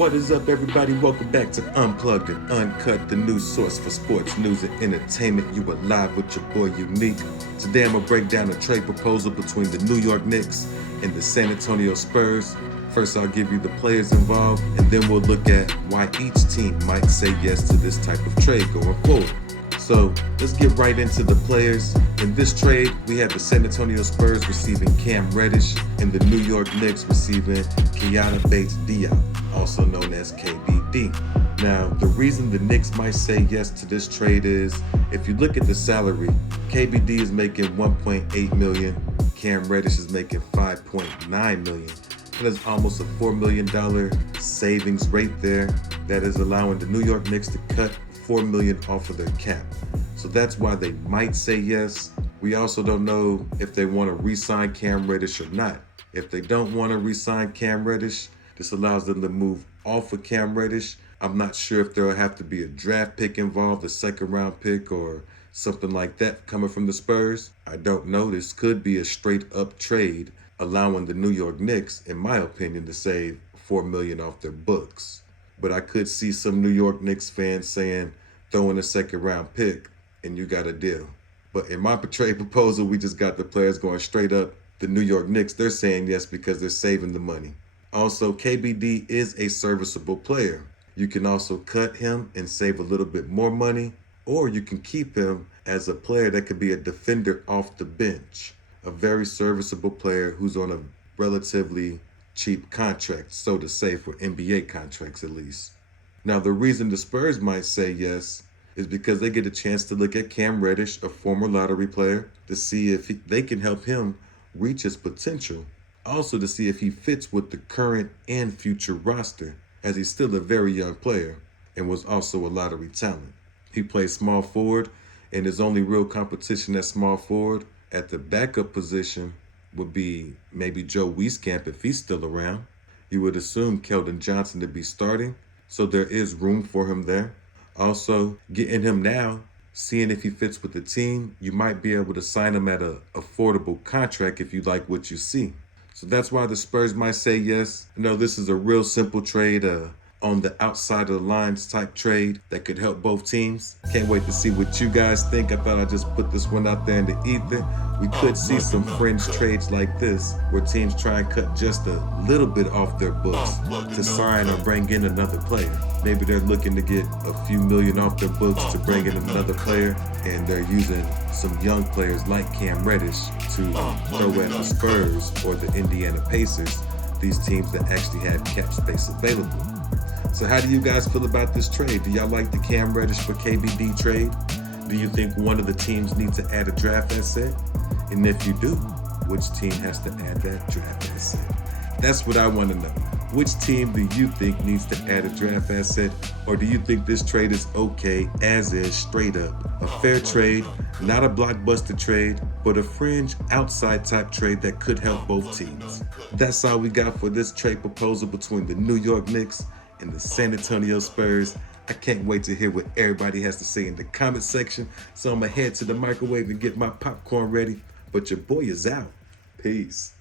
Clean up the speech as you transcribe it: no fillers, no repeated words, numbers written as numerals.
What is up, everybody? Welcome back to Unplugged and Uncut, the news source for sports news and entertainment. You are live with your boy Unique. Today I'm gonna break down a trade proposal between the New York Knicks and the San Antonio Spurs. First, I'll give you the players involved, and then we'll look at why each team might say yes to this type of trade going forward. So let's get right into the players. In this trade, we have the San Antonio Spurs receiving Cam Reddish and the New York Knicks receiving Keanu Bates-Diop, also known as KBD. Now, the reason the Knicks might say yes to this trade is, if you look at the salary, KBD is making $1.8 million, Cam Reddish is making $5.9 million. That is almost a $4 million savings rate there. That is allowing the New York Knicks to cut $4 million off of their cap. So that's why they might say yes. We also don't know if they want to re-sign Cam Reddish or not. If they don't want to re-sign Cam Reddish, this allows them to move off of Cam Reddish. I'm not sure if there'll have to be a draft pick involved, a second round pick or something like that coming from the Spurs. I don't know. This could be a straight up trade, allowing the New York Knicks, in my opinion, to save $4 million off their books. But I could see some New York Knicks fans saying, throw in a second round pick and you got a deal. But in my trade proposal, we just got the players going straight up. The New York Knicks, they're saying yes because they're saving the money. Also, KBD is a serviceable player. You can also cut him and save a little bit more money, or you can keep him as a player that could be a defender off the bench. A very serviceable player who's on a relatively cheap contract, so to say, for NBA contracts at least. Now, the reason the Spurs might say yes is because they get a chance to look at Cam Reddish, a former lottery player, to see if they can help him reach his potential. Also to see if he fits with the current and future roster, as he's still a very young player and was also a lottery talent. He plays small forward, and his only real competition at small forward at the backup position would be maybe Joe Wieskamp if he's still around. You would assume Keldon Johnson to be starting, so there is room for him there. Also, getting him now, seeing if he fits with the team, you might be able to sign him at an affordable contract if you like what you see. So that's why the Spurs might say yes. I know this is a real simple trade, on the outside of the lines type trade that could help both teams. Can't wait to see what you guys think. I thought I'd just put this one out there in the ether. We could see some fringe trades like this where teams try and cut just a little bit off their books to sign or bring in another player. Maybe they're looking to get a few million off their books to bring in another player, and they're using some young players like Cam Reddish to throw at the Spurs or the Indiana Pacers, these teams that actually have cap space available. So how do you guys feel about this trade? Do y'all like the Cam Reddish for KBD trade? Do you think one of the teams needs to add a draft asset? And if you do, which team has to add that draft asset? That's what I want to know. Which team do you think needs to add a draft asset? Or do you think this trade is okay as is, straight up? A fair trade, not a blockbuster trade, but a fringe outside type trade that could help both teams. That's all we got for this trade proposal between the New York Knicks and the San Antonio Spurs. I can't wait to hear what everybody has to say in the comment section. So I'm gonna head to the microwave and get my popcorn ready. But your boy is out. Peace.